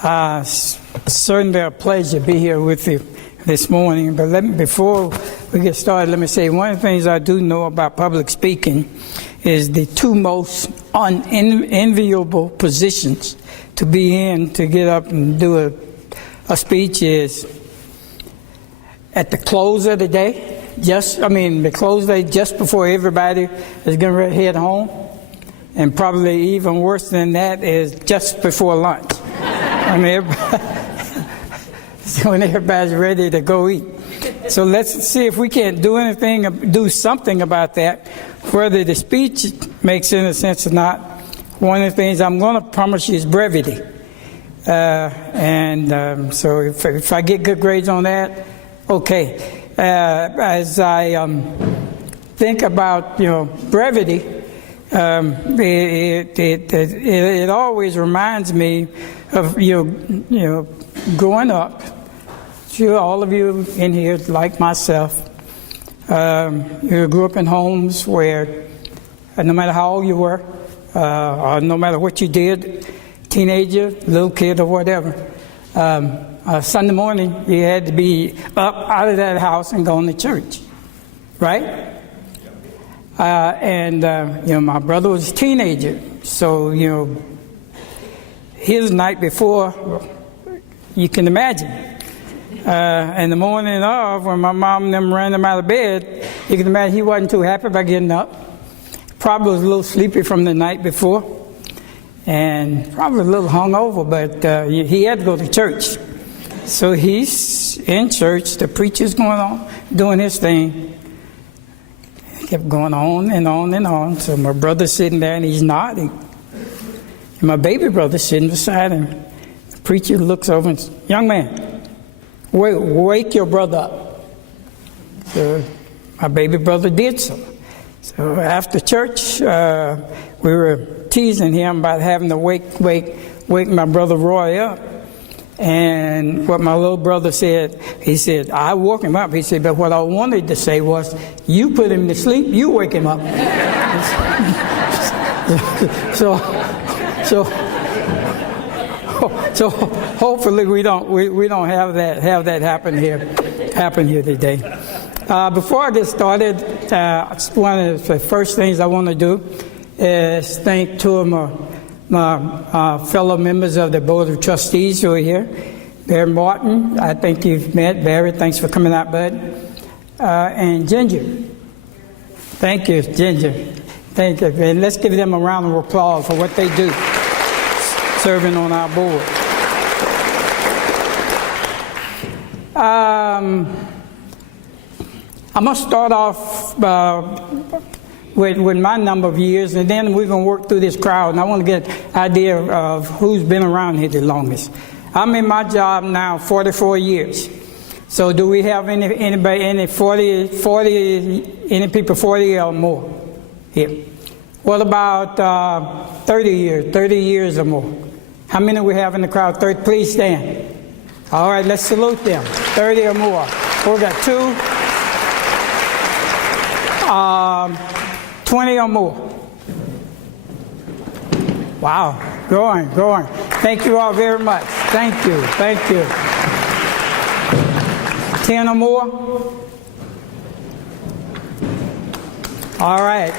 Certainly a pleasure to be here with you this morning. But before we get started, let me say one of the things I do know about public speaking is the two most unenviable positions to be in to get up and do a speech is at the close of the day, the close of the day just before everybody is getting ready to head home, and probably even worse than that is just before lunch. When everybody's ready to go eat. So let's see if we can't do something about that, whether the speech makes any sense or not. One of the things I'm going to promise you is brevity. So if I get good grades on that, okay. As I think about brevity, it always reminds me of growing up. Sure, all of you in here, like myself, you grew up in homes where no matter how old you were, or no matter what you did, teenager, little kid, or whatever, Sunday morning you had to be up out of that house and going to church, right? My brother was a teenager, so his night before, you can imagine. In the morning of, when my mom and them ran him out of bed, you can imagine he wasn't too happy about getting up. Probably was a little sleepy from the night before, and probably a little hungover, but he had to go to church. So he's in church, the preacher's going on, doing his thing. It kept going on and on and on. So my brother's sitting there and he's nodding. And my baby brother's sitting beside him. The preacher looks over and says, "Young man, wake your brother up." So my baby brother did so. So after church, we were teasing him about having to wake my brother Roy up. And what my little brother said, he said, I woke him up. He said, but what I wanted to say was, you put him to sleep, you wake him up. So hopefully we don't have that happen here today. Before I get started, one of the first things I want to do is thank two of my fellow members of the Board of Trustees who are here. Barry Martin, I think you've met. Barry, thanks for coming out, bud. And Ginger. Thank you, Ginger. Thank you. And let's give them a round of applause for what they do, serving on our board. I'm going to start off with my number of years, and then we're going to work through this crowd, and I want to get an idea of who's been around here the longest. I'm in my job now 44 years. So do we have any people 40 or more here? What about 30 years or more? How many we have in the crowd? 30, please stand. All right, let's salute them. 30 or more. We got 20 or more. Wow, growing. Thank you all very much. Thank you. 10 or more? All right.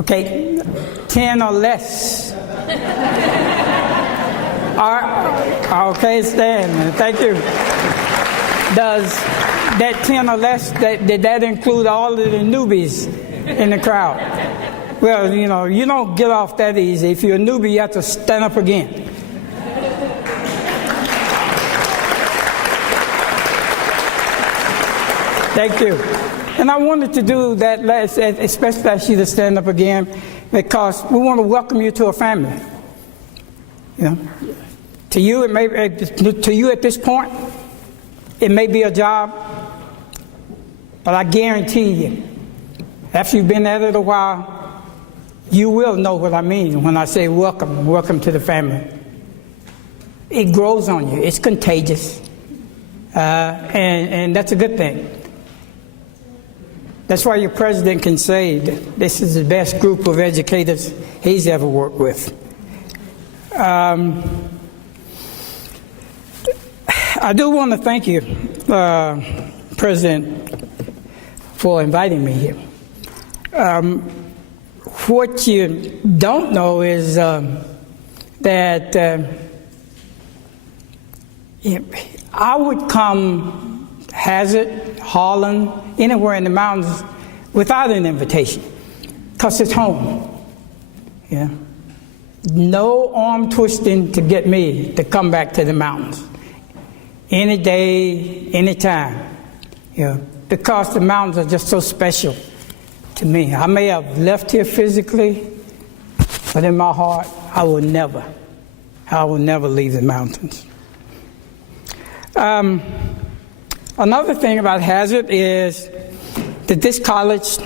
Okay, 10 or less. All right. Okay, stand. Thank you. Does that 10 or less, did that include all of the newbies in the crowd? Well, you don't get off that easy. If you're a newbie, you have to stand up again. Thank you. And I wanted to do that, especially ask you to stand up again, because we want to welcome you to a family. To you, it may, to you at this point, it may be a job, but I guarantee you, after you've been at it a while, you will know what I mean when I say welcome to the family. It grows on you. It's contagious, and that's a good thing. That's why your president can say that this is the best group of educators he's ever worked with. I do want to thank you, President, for inviting me here. What you don't know is that I would come Hazard, Holland, anywhere in the mountains without an invitation, because it's home. Yeah. No arm twisting to get me to come back to the mountains. Any day, any time. Yeah. Because the mountains are just so special to me. I may have left here physically, but in my heart, I will never leave the mountains. Another thing about Hazard is that this college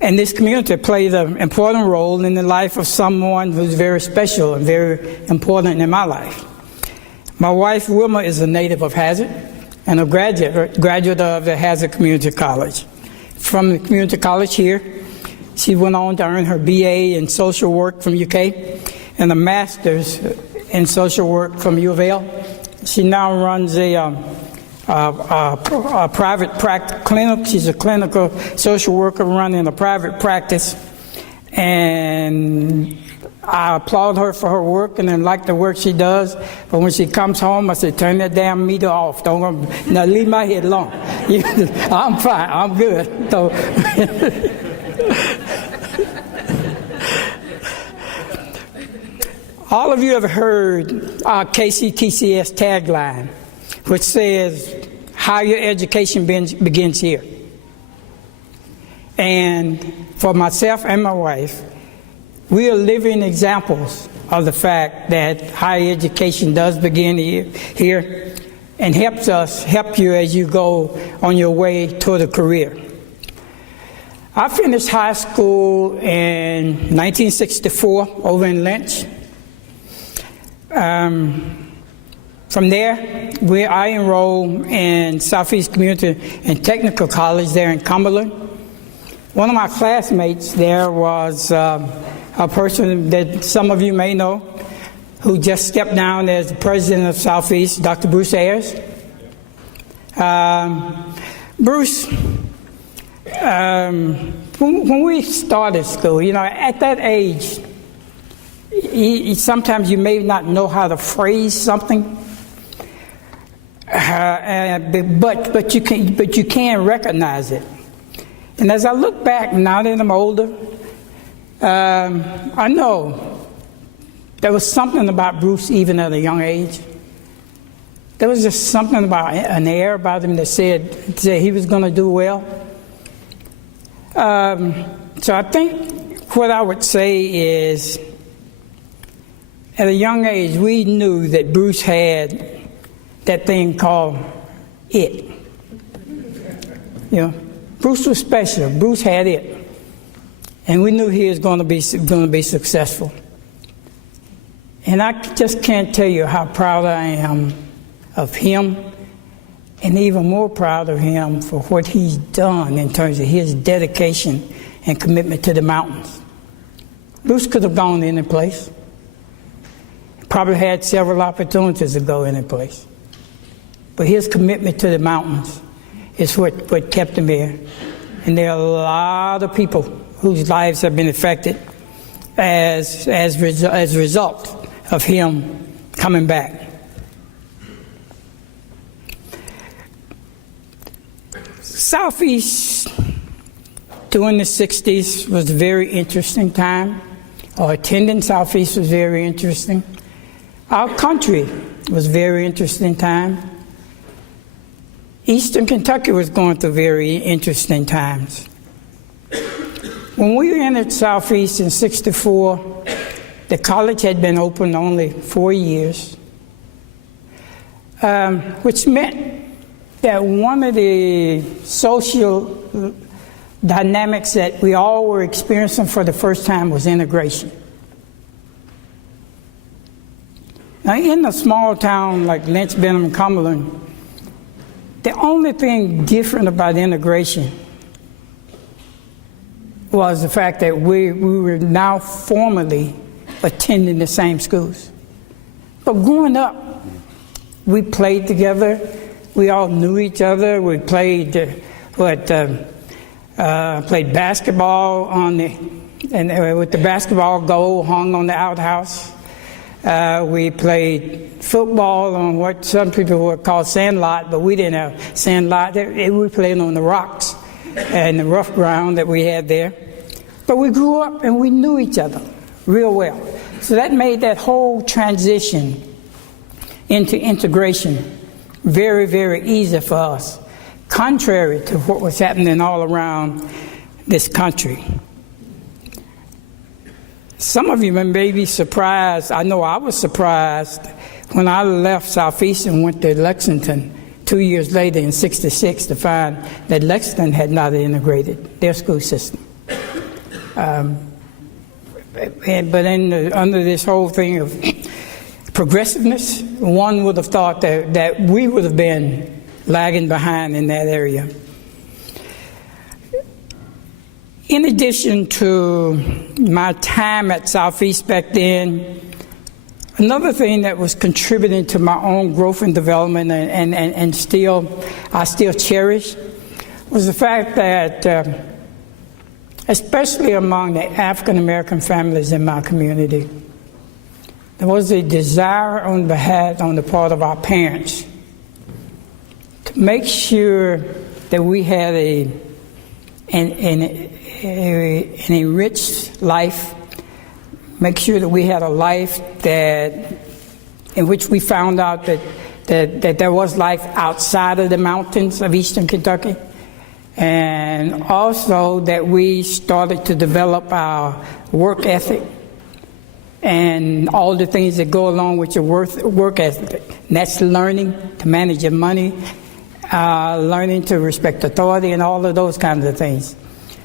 and this community plays an important role in the life of someone who's very special and very important in my life. My wife, Wilma, is a native of Hazard and a graduate of the Hazard Community College. From the community college here, she went on to earn her BA in social work from UK and a master's in social work from U of L. She now runs a private practice clinic. She's a clinical social worker running a private practice, and I applaud her for her work and then like the work she does. But when she comes home, I say, turn that damn meter off. Now leave my head alone. I'm fine. I'm good. So, all of you have heard our KCTCS tagline, which says, higher education begins here. And for myself and my wife, we are living examples of the fact that higher education does begin here and help you as you go on your way toward a career. I finished high school in 1964 over in Lynch. From there, I enrolled in Southeast Community and Technical College there in Cumberland. One of my classmates there was a person that some of you may know, who just stepped down as the president of Southeast, Dr. Bruce Ayers. Bruce, when we started school, at that age, sometimes you may not know how to phrase something, but you can recognize it. And as I look back now that I'm older, I know there was something about Bruce even at a young age. There was just something about an air about him that said he was going to do well. So I think what I would say is, at a young age, we knew that Bruce had that thing called it. Bruce was special. Bruce had it. And we knew he was going to be successful. And I just can't tell you how proud I am of him, and even more proud of him for what he's done in terms of his dedication and commitment to the mountains. Bruce could have gone any place. Probably had several opportunities to go any place. But his commitment to the mountains is what kept him here. And there are a lot of people whose lives have been affected as a result of him coming back. Southeast during the 60s was a very interesting time. Attending Southeast was very interesting. Our country was a very interesting time. Eastern Kentucky was going through very interesting times. When we entered Southeast in '64, the college had been open only 4 years, which meant that one of the social dynamics that we all were experiencing for the first time was integration. Now, in a small town like Lynch, Benham, Cumberland, the only thing different about integration was the fact that we were now formally attending the same schools. But growing up, we played together. We all knew each other. We played played basketball with the basketball goal hung on the outhouse. We played football on what some people would call sandlot, but we didn't have sandlot. We played on the rocks and the rough ground that we had there. But we grew up and we knew each other real well. So that made that whole transition into integration very, very easy for us, contrary to what was happening all around this country. Some of you may be surprised. I know I was surprised when I left Southeast and went to Lexington 2 years later in '66 to find that Lexington had not integrated their school system. But under this whole thing of progressiveness, one would have thought that we would have been lagging behind in that area. In addition to my time at Southeast back then, another thing that was contributing to my own growth and development and I still cherish was the fact that especially among the African American families in my community, there was a desire on the part of our parents to make sure that we had an enriched life, make sure that we had a life in which we found out that there was life outside of the mountains of eastern Kentucky, and also that we started to develop our work ethic and all the things that go along with your work ethic. And that's learning to manage your money, learning to respect authority, and all of those kinds of things.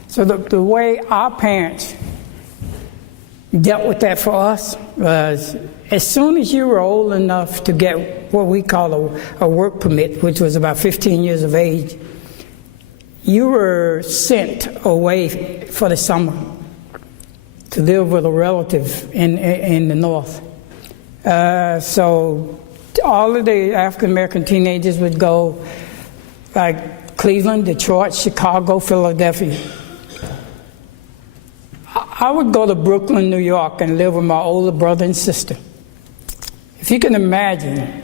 So the way our parents dealt with that for us was, as soon as you were old enough to get what we call a work permit, which was about 15 years of age, you were sent away for the summer to live with a relative in the north. So all of the African American teenagers would go like Cleveland, Detroit, Chicago, Philadelphia. I would go to Brooklyn, New York, and live with my older brother and sister. If you can imagine,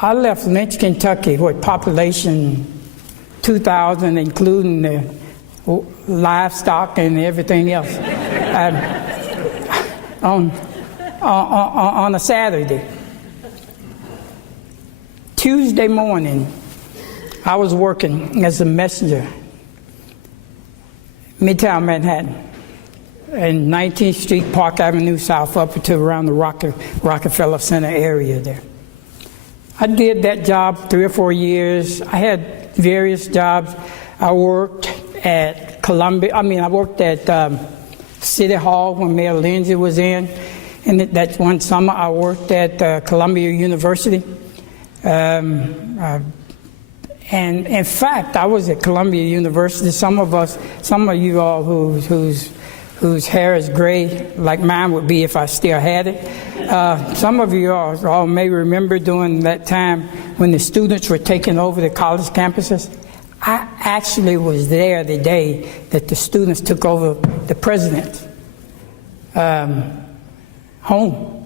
I left Lynch, Kentucky, with population 2,000, including the livestock and everything else, on a Saturday. Tuesday morning, I was working as a messenger, Midtown Manhattan, in 19th Street, Park Avenue South, up to around the Rockefeller Center area there. I did that job 3 or 4 years. I had various jobs. I worked at I worked at City Hall when Mayor Lindsay was in. And that one summer I worked at Columbia University. And in fact, I was at Columbia University. Some of you all whose hair is gray, like mine would be if I still had it. Some of you all may remember during that time when the students were taking over the college campuses. I actually was there the day that the students took over the president's home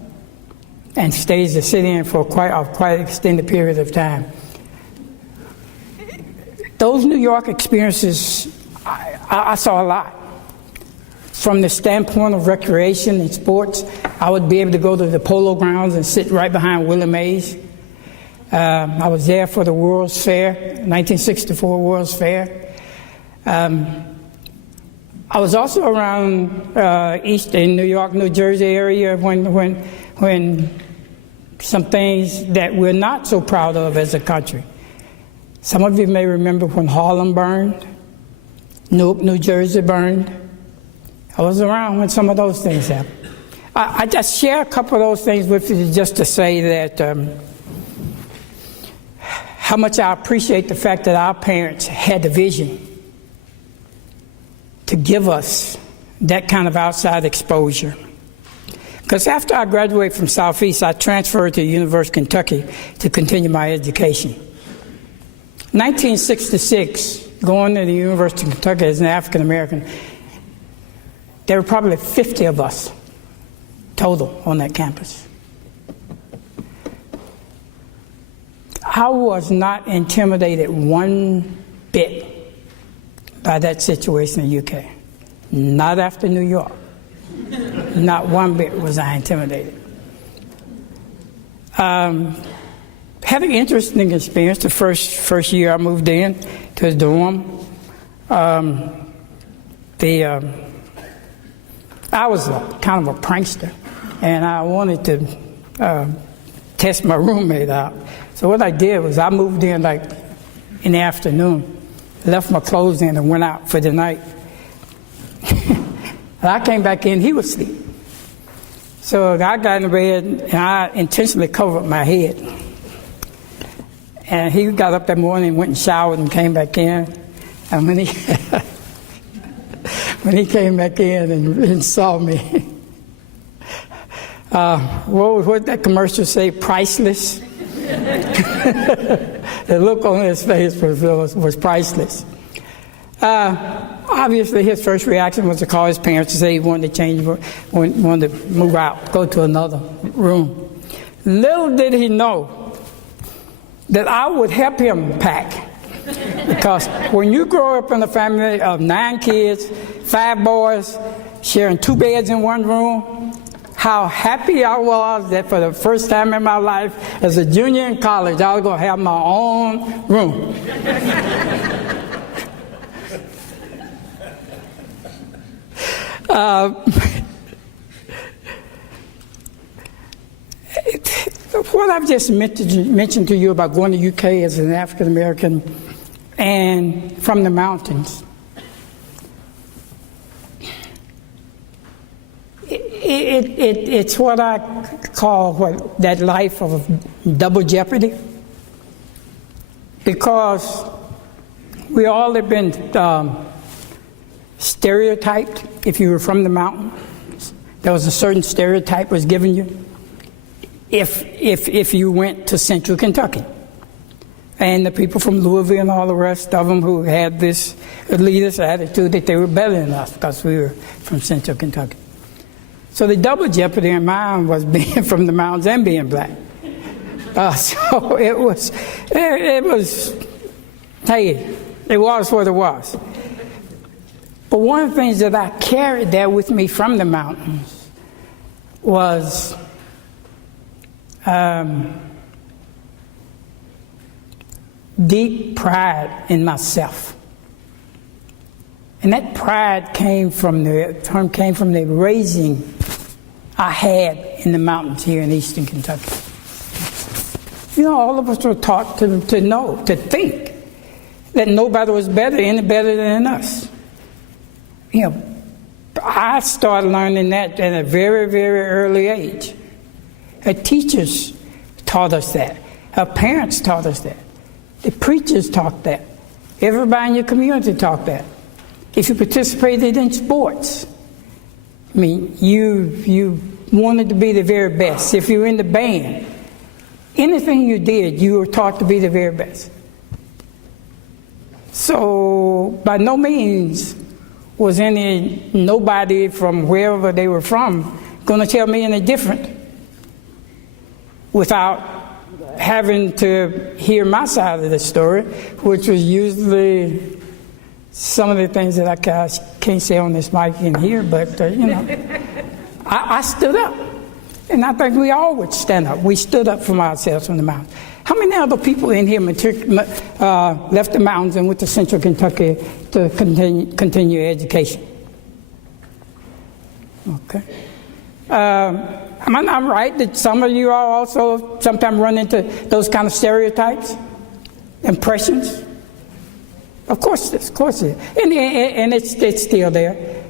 and stayed to sit in for quite extended period of time. Those New York experiences, I saw a lot. From the standpoint of recreation and sports, I would be able to go to the polo grounds and sit right behind Willie Mays. I was there for the World's Fair, 1964 World's Fair. I was also around eastern New York, New Jersey area when some things that we're not so proud of as a country. Some of you may remember when Harlem burned, Newark, New Jersey burned. I was around when some of those things happened. I just share a couple of those things with you just to say that how much I appreciate the fact that our parents had the vision to give us that kind of outside exposure. Because after I graduated from Southeast, I transferred to the University of Kentucky to continue my education. 1966, going to the University of Kentucky as an African American, there were probably 50 of us total on that campus. I was not intimidated one bit by that situation in the UK. Not after New York. Not one bit was I intimidated. Had an interesting experience the first year I moved in to the dorm. I was kind of a prankster, and I wanted to test my roommate out. So what I did was I moved in like in the afternoon, left my clothes in and went out for the night. And I came back in, he was asleep. So I got in the bed and I intentionally covered my head. And he got up that morning, went and showered and came back in. And when he when he came back in and saw me, what did that commercial say? Priceless. The look on his face was priceless. Obviously, his first reaction was to call his parents to say he wanted to change, wanted to move out, go to another room. Little did he know that I would help him pack. Because when you grow up in a family of 9 kids, 5 boys, sharing 2 beds in one room, how happy I was that for the first time in my life, as a junior in college, I was going to have my own room. What I've just mentioned to you about going to the UK as an African American and from the mountains, it's what I call that life of double jeopardy, because we all have been stereotyped. If you were from the mountains, there was a certain stereotype was given you if you went to central Kentucky. And the people from Louisville and all the rest of them who had this elitist attitude that they were better than us because we were from central Kentucky. So the double jeopardy in mine was being from the mountains and being black. So it was, hey, it was what it was. But one of the things that I carried there with me from the mountains was deep pride in myself. And that pride came from the raising I had in the mountains here in eastern Kentucky. You know, all of us were taught to know, to think that nobody was any better than us. You know, I started learning that at a very, very early age. Our teachers taught us that. Our parents taught us that. The preachers taught that. Everybody in your community taught that. If you participated in sports, I mean, you wanted to be the very best. If you were in the band, anything you did, you were taught to be the very best. So by no means was nobody from wherever they were from going to tell me any different without having to hear my side of the story, which was usually some of the things that I can't say on this mic in here, but you know, I stood up, and I think we all would stand up. We stood up from ourselves from the mountains. How many other people in here left the mountains and went to central Kentucky to continue education? Okay. Am I not right that some of you all also sometimes run into those kind of stereotypes, impressions? Of course it is. And it's still there.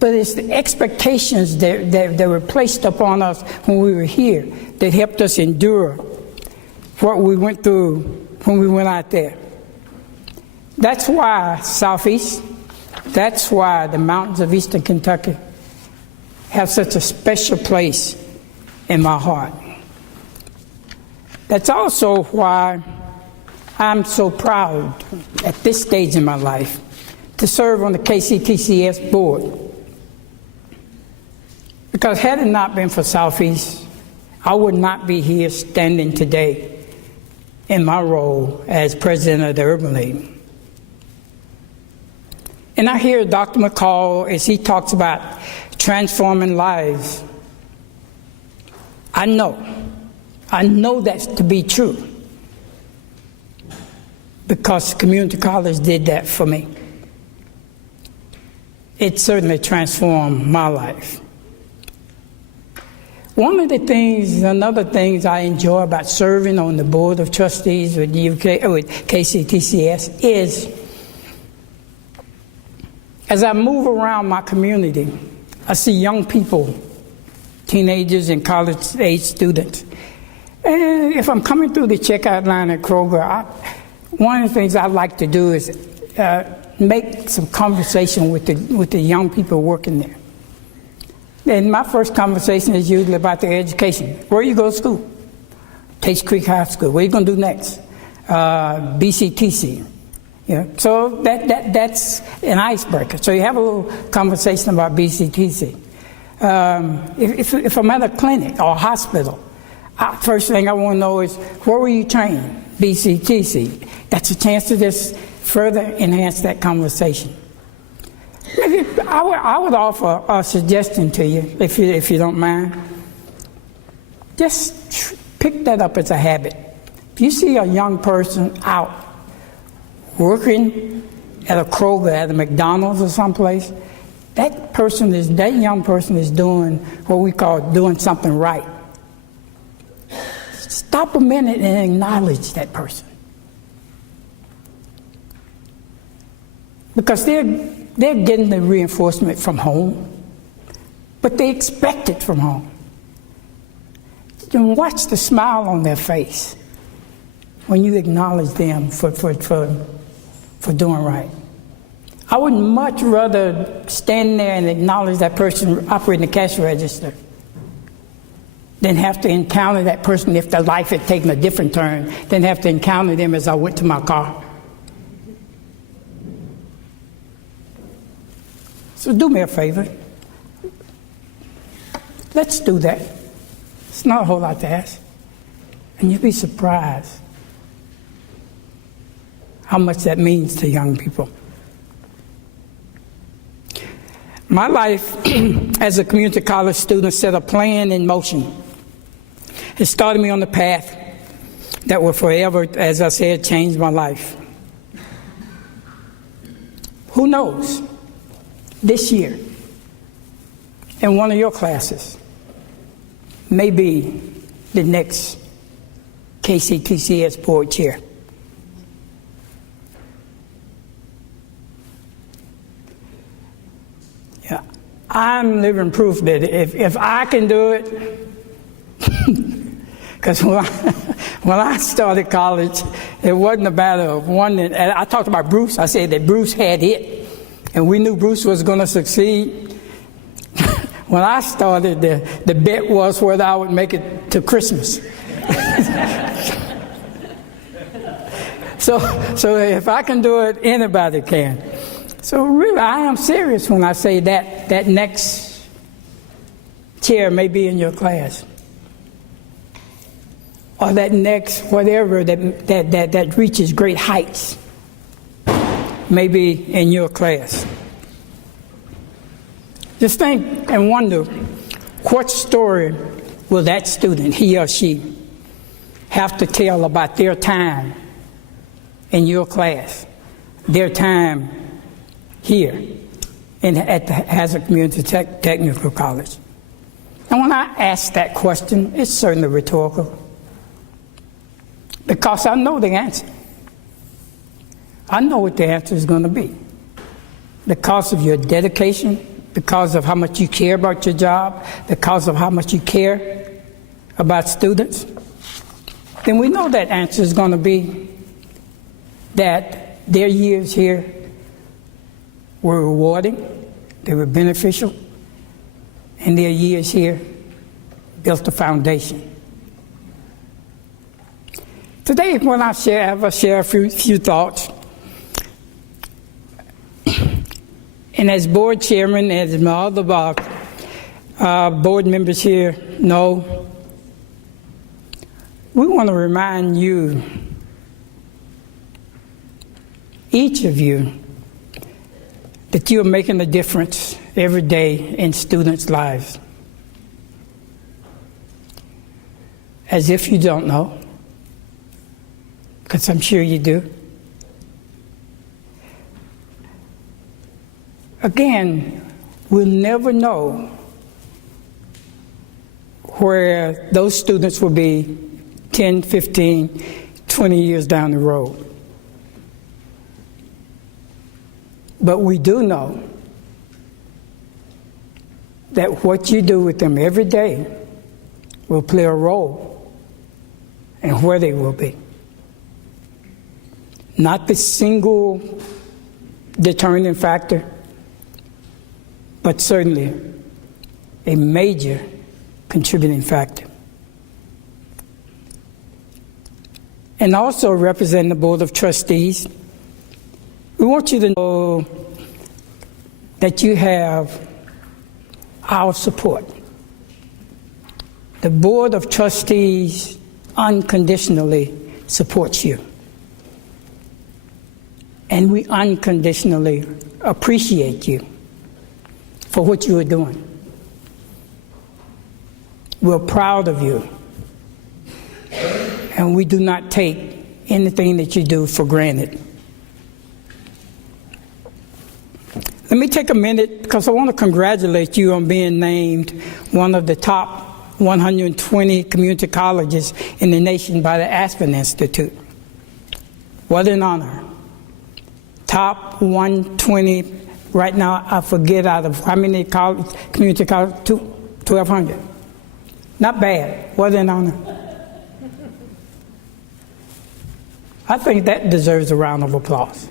But it's the expectations that were placed upon us when we were here that helped us endure what we went through when we went out there. That's why Southeast That's why the mountains of Eastern Kentucky have such a special place in my heart. That's also why I'm so proud at this stage in my life to serve on the KCTCS board. Because had it not been for Southeast, I would not be here standing today in my role as president of the Urban League. And I hear Dr. McCall as he talks about transforming lives. I know that's to be true, because community college did that for me. It certainly transformed my life. One of the things, another things I enjoy about serving on the board of trustees with KCTCS is, as I move around my community, I see young people, teenagers and college-age students. And if I'm coming through the checkout line at Kroger, one of the things I like to do is make some conversation with the young people working there. And my first conversation is usually about their education. Where you go to school? Tates Creek High School. What are you going to do next? BCTC. Yeah. So that's an icebreaker. So you have a little conversation about BCTC. If I'm at a clinic or a hospital, first thing I want to know is, where were you trained? BCTC. That's a chance to just further enhance that conversation. Maybe I would offer a suggestion to you, if you don't mind. Just pick that up as a habit. If you see a young person out working at a Kroger, at a McDonald's or someplace, that young person is doing what we call doing something right. Stop a minute and acknowledge that person. Because they're getting the reinforcement from home, but they expect it from home. And watch the smile on their face when you acknowledge them for doing right. I would much rather stand there and acknowledge that person operating the cash register than have to encounter that person if their life had taken a different turn, than have to encounter them as I went to my car. So do me a favor. Let's do that. It's not a whole lot to ask. And you'll be surprised how much that means to young people. My life as a community college student set a plan in motion. It started me on the path that will forever, as I said, change my life. Who knows? This year, in one of your classes, may be the next KCTCS board chair. Yeah, I'm living proof that if I can do it, because when I started college, it wasn't a matter of one. I talked about Bruce. I said that Bruce had it. And we knew Bruce was going to succeed. When I started, the bet was whether I would make it to Christmas. So if I can do it, anybody can. So really, I am serious when I say that next chair may be in your class. Or that next whatever that reaches great heights may be in your class. Just think and wonder, what story will that student, he or she, have to tell about their time in your class, their time here at the Hazard Community Technical College? And when I ask that question, it's certainly rhetorical, because I know the answer. I know what the answer is going to be. Because of your dedication, because of how much you care about your job, because of how much you care about students, then we know that answer is going to be that their years here were rewarding, they were beneficial, and their years here built a foundation. Today, when I will share a few thoughts. And as board chairman, as my other board members here know, we want to remind you, each of you, that you're making a difference every day in students' lives. As if you don't know, because I'm sure you do. Again, we'll never know where those students will be 10, 15, 20 years down the road. But we do know that what you do with them every day will play a role in where they will be. Not the single determining factor, but certainly a major contributing factor. And also represent the Board of Trustees, we want you to know that you have our support. The Board of Trustees unconditionally supports you. And we unconditionally appreciate you for what you are doing. We're proud of you. And we do not take anything that you do for granted. Let me take a minute because I want to congratulate you on being named one of the top 120 community colleges in the nation by the Aspen Institute. What an honor. Top 120, right now I forget out of how many community colleges, 1,200. Not bad. What an honor. I think that deserves a round of applause.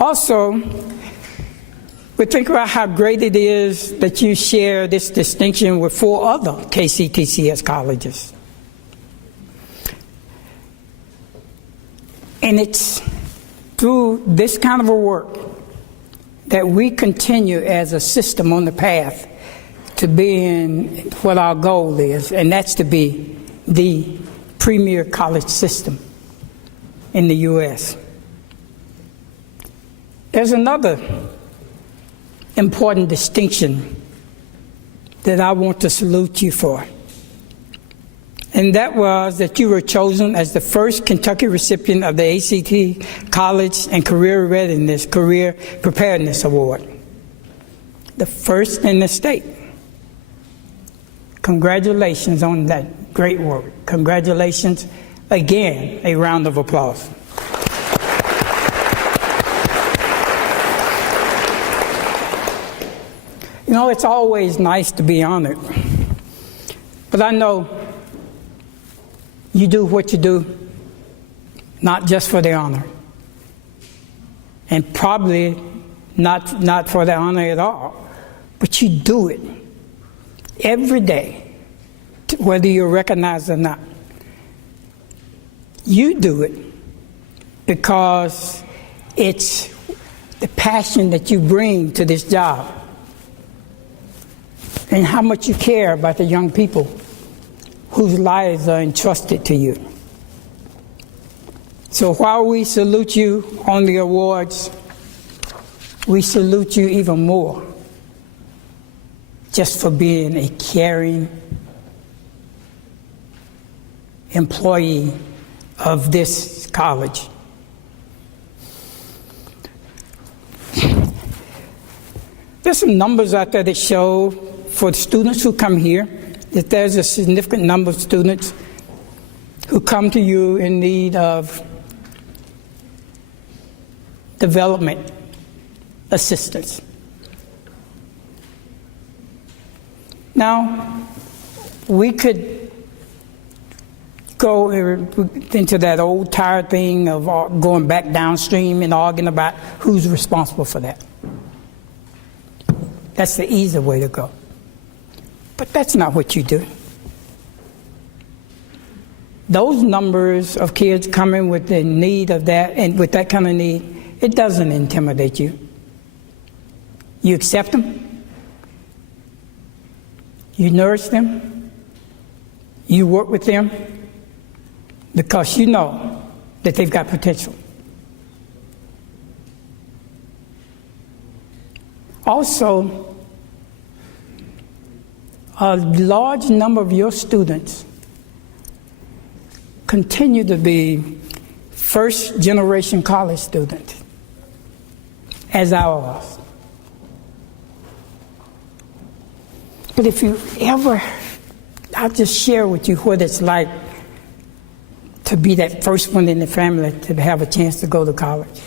Also, we think about how great it is that you share this distinction with 4 other KCTCS colleges. And it's through this kind of a work that we continue as a system on the path to being what our goal is, and that's to be the premier college system in the U.S. There's another important distinction that I want to salute you for. And that was that you were chosen as the first Kentucky recipient of the ACT College and Career Readiness, Career Preparedness Award. The first in the state. Congratulations on that great work. Congratulations. Again, a round of applause. You know, it's always nice to be honored. But I know you do what you do not just for the honor, and probably not for the honor at all, but you do it every day, whether you're recognized or not. You do it because it's the passion that you bring to this job and how much you care about the young people whose lives are entrusted to you. So while we salute you on the awards, we salute you even more just for being a caring employee of this college. There's some numbers out there that show for the students who come here that there's a significant number of students who come to you in need of development assistance. Now, we could go into that old tired thing of going back downstream and arguing about who's responsible for that. That's the easy way to go. But that's not what you do. Those numbers of kids coming with the need of that and with that kind of need, it doesn't intimidate you. You accept them. You nourish them. You work with them because you know that they've got potential. Also, a large number of your students continue to be first-generation college students, as I was. But if you ever, I'll just share with you what it's like to be that first one in the family to have a chance to go to college.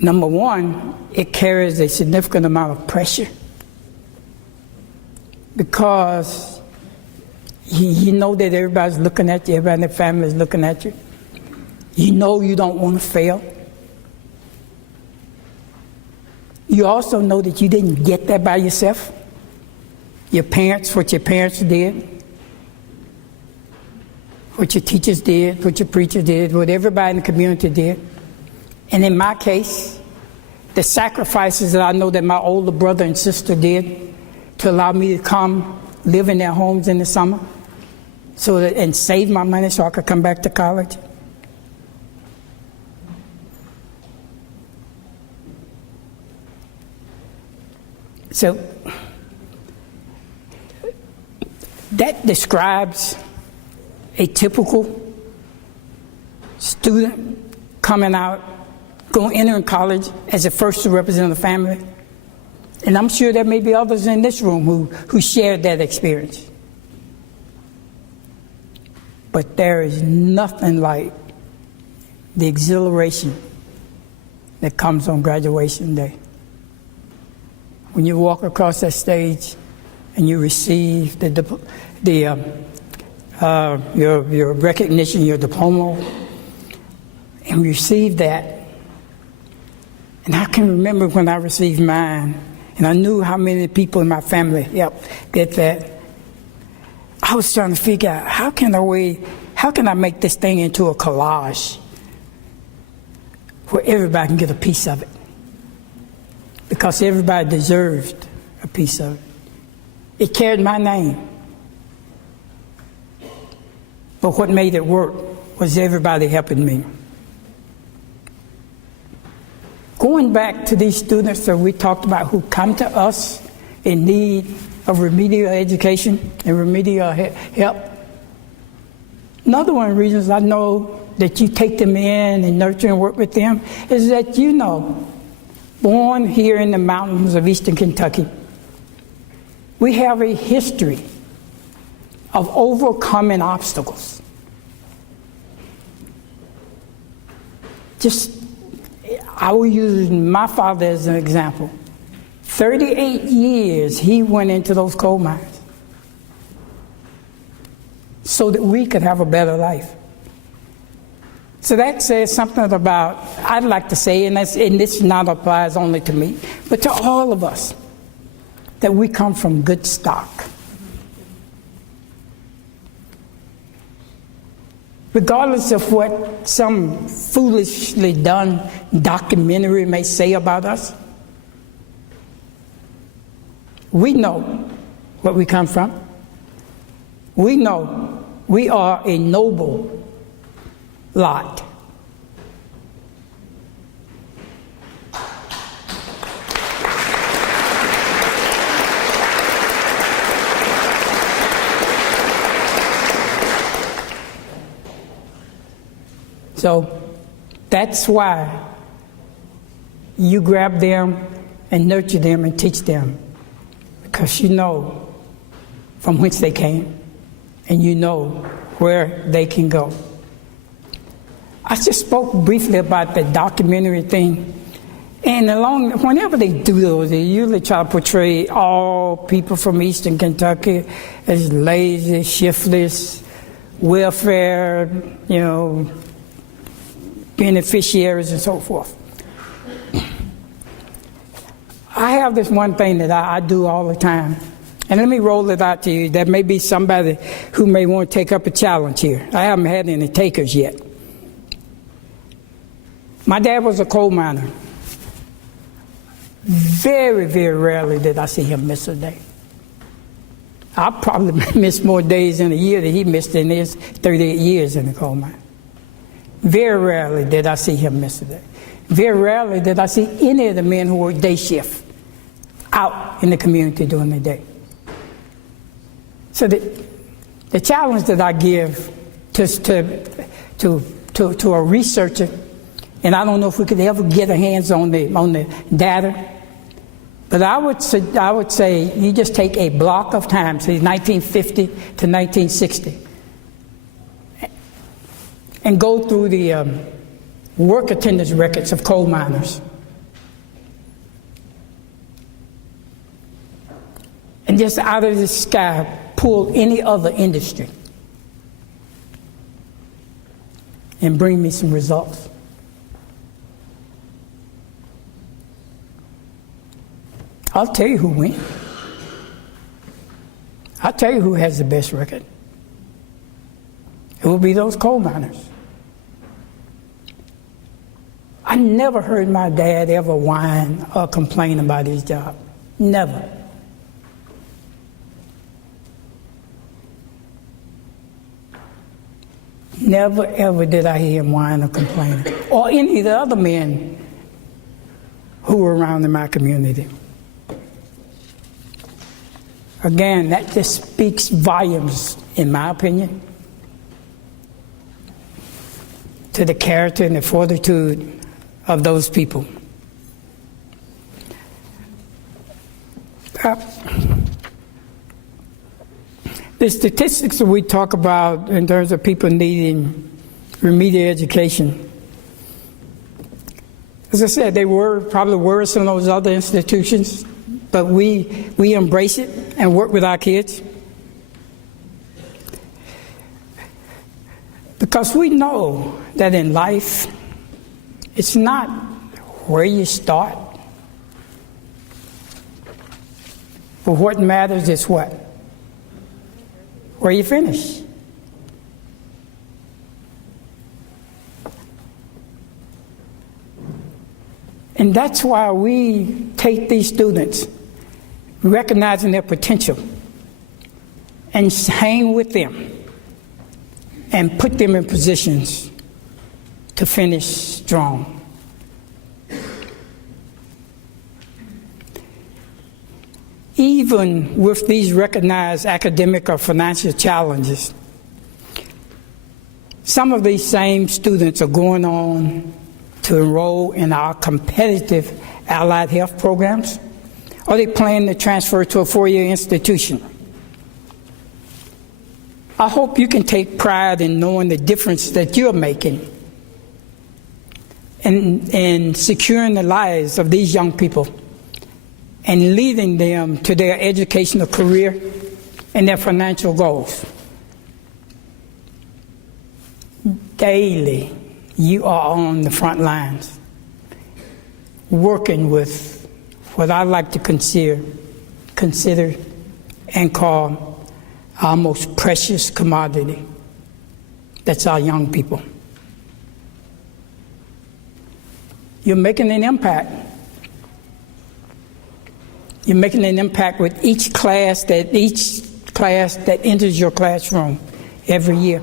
Number one, it carries a significant amount of pressure because you know that everybody's looking at you, everybody in the family is looking at you. You know you don't want to fail. You also know that you didn't get that by yourself. Your parents, what your parents did, what your teachers did, what your preacher did, what everybody in the community did. And in my case, the sacrifices that I know that my older brother and sister did to allow me to come live in their homes in the summer and save my money so I could come back to college. So that describes a typical student coming out, entering college as a first to represent the family. And I'm sure there may be others in this room who shared that experience. But there is nothing like the exhilaration that comes on graduation day. When you walk across that stage and you receive your recognition, your diploma, and receive that. And I can remember when I received mine, and I knew how many people in my family helped get that. I was trying to figure out how can I make this thing into a collage where everybody can get a piece of it, because everybody deserved a piece of it. It carried my name, but what made it work was everybody helping me. Going back to these students that we talked about who come to us in need of remedial education and remedial help, another one of the reasons I know that you take them in and nurture and work with them is that you know, born here in the mountains of eastern Kentucky, we have a history of overcoming obstacles. I will use my father as an example. 38 years he went into those coal mines so that we could have a better life. So that says something about, I'd like to say, and this not applies only to me, but to all of us, that we come from good stock. Regardless of what some foolishly done documentary may say about us, we know where we come from. We know we are a noble lot. So that's why you grab them and nurture them and teach them, because you know from whence they came and you know where they can go. I just spoke briefly about the documentary thing, And whenever they do those, they usually try to portray all people from Eastern Kentucky as lazy, shiftless, welfare, beneficiaries and so forth. I have this one thing that I do all the time. And let me roll it out to you. There may be somebody who may want to take up a challenge here. I haven't had any takers yet. My dad was a coal miner. Very, very rarely did I see him miss a day. I probably missed more days in a year than he missed in his 38 years in the coal mine. Very rarely did I see him miss a day. Very rarely did I see any of the men who worked day shift out in the community during the day. So the challenge that I give to a researcher, and I don't know if we could ever get our hands on the data, but I would say you just take a block of time, say 1950 to 1960, and go through the work attendance records of coal miners. And just out of the sky, pull any other industry and bring me some results. I'll tell you who wins. I'll tell you who has the best record. It will be those coal miners. I never heard my dad ever whine or complain about his job. Never. Never, ever did I hear him whine or complain. Or any of the other men who were around in my community. Again, that just speaks volumes, in my opinion, to the character and the fortitude of those people. The statistics that we talk about in terms of people needing remedial education, as I said, they were probably worse than those other institutions, but we embrace it and work with our kids. Because we know that in life, it's not where you start, but what matters is what? Where you finish. And that's why we take these students, recognizing their potential, and hang with them and put them in positions to finish strong. Even with these recognized academic or financial challenges, some of these same students are going on to enroll in our competitive allied health programs, or they plan to transfer to a four-year institution. I hope you can take pride in knowing the difference that you're making in securing the lives of these young people and leading them to their educational career and their financial goals. Daily, you are on the front lines, working with what I like to consider and call our most precious commodity. That's our young people. You're making an impact. You're making an impact with each class that enters your classroom every year.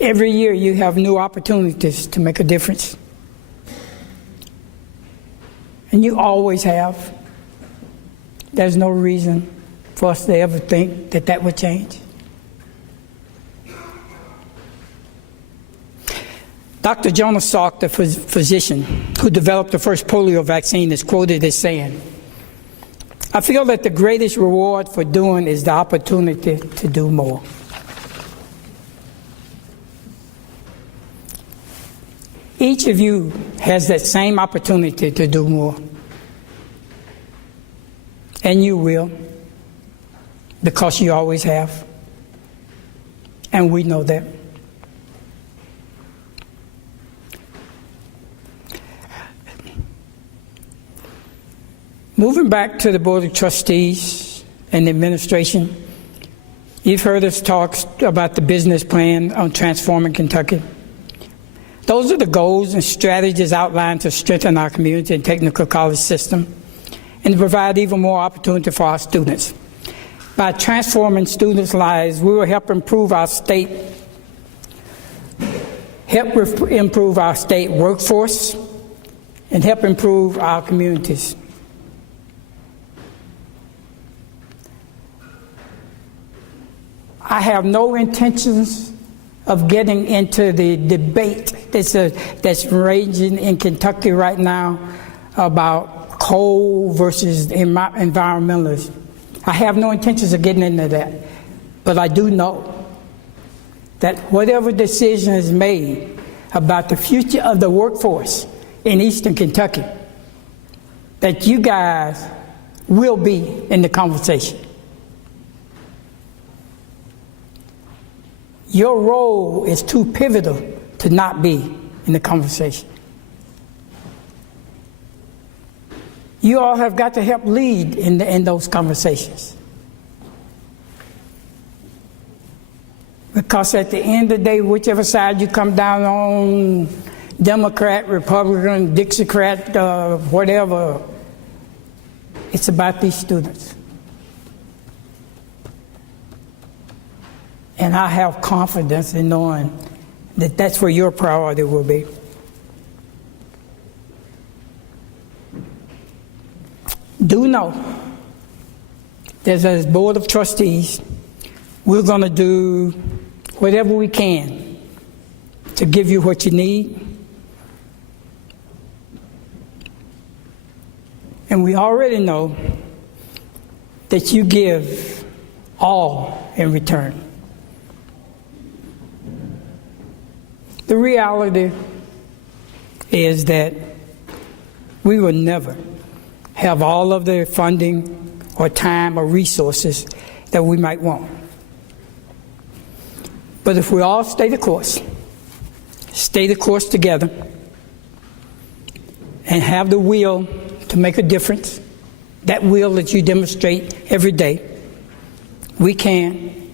Every year you have new opportunities to make a difference. And you always have. There's no reason for us to ever think that that would change. Dr. Jonas Salk, the physician who developed the first polio vaccine, is quoted as saying, "I feel that the greatest reward for doing is the opportunity to do more." Each Each of you has that same opportunity to do more. And you will, because you always have. And we know that. Moving back to the Board of Trustees and the administration, you've heard us talk about the business plan on transforming Kentucky. Those are the goals and strategies outlined to strengthen our community and technical college system and to provide even more opportunity for our students. By transforming students' lives, we will help improve our state workforce, and help improve our communities. I have no intentions of getting into the debate that's raging in Kentucky right now about coal versus environmentalists. I have no intentions of getting into that. But I do know that whatever decision is made about the future of the workforce in Eastern Kentucky, that you guys will be in the conversation. Your role is too pivotal to not be in the conversation. You all have got to help lead in those conversations. Because at the end of the day, whichever side you come down on, Democrat, Republican, Dixiecrat, whatever, it's about these students. And I have confidence in knowing that that's where your priority will be. Do know that as Board of Trustees, we're going to do whatever we can to give you what you need. And we already know that you give all in return. The reality is that we will never have all of the funding or time or resources that we might want. But if we all stay the course together, and have the will to make a difference, that will that you demonstrate every day, we can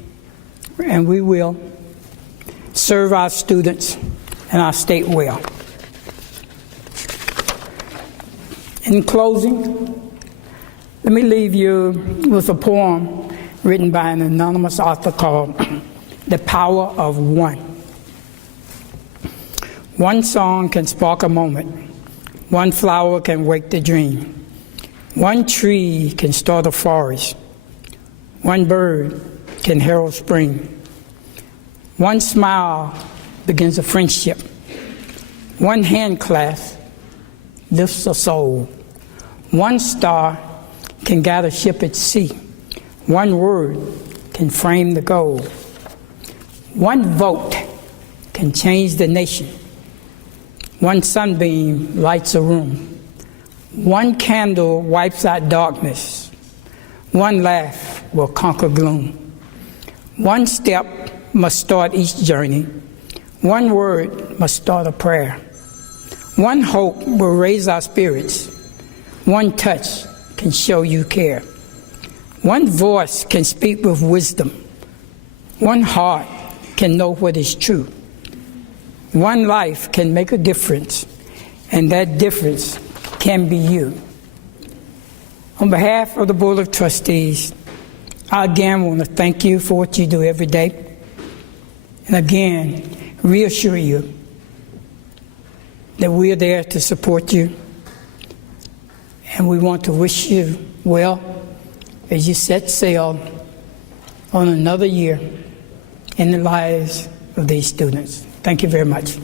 and we will serve our students and our state well. In closing, let me leave you with a poem written by an anonymous author called The Power of One. One song can spark a moment. One flower can wake the dream. One tree can start a forest. One bird can herald spring. One smile begins a friendship. One hand clasp lifts a soul. One star can guide a ship at sea. One word can frame the goal. One vote can change the nation. One sunbeam lights a room. One candle wipes out darkness. One laugh will conquer gloom. One step must start each journey. One word must start a prayer. One hope will raise our spirits. One touch can show you care. One voice can speak with wisdom. One heart can know what is true. One life can make a difference, and that difference can be you. On behalf of the Board of Trustees, I again want to thank you for what you do every day. And again, reassure you that we are there to support you. And we want to wish you well as you set sail on another year in the lives of these students. Thank you very much.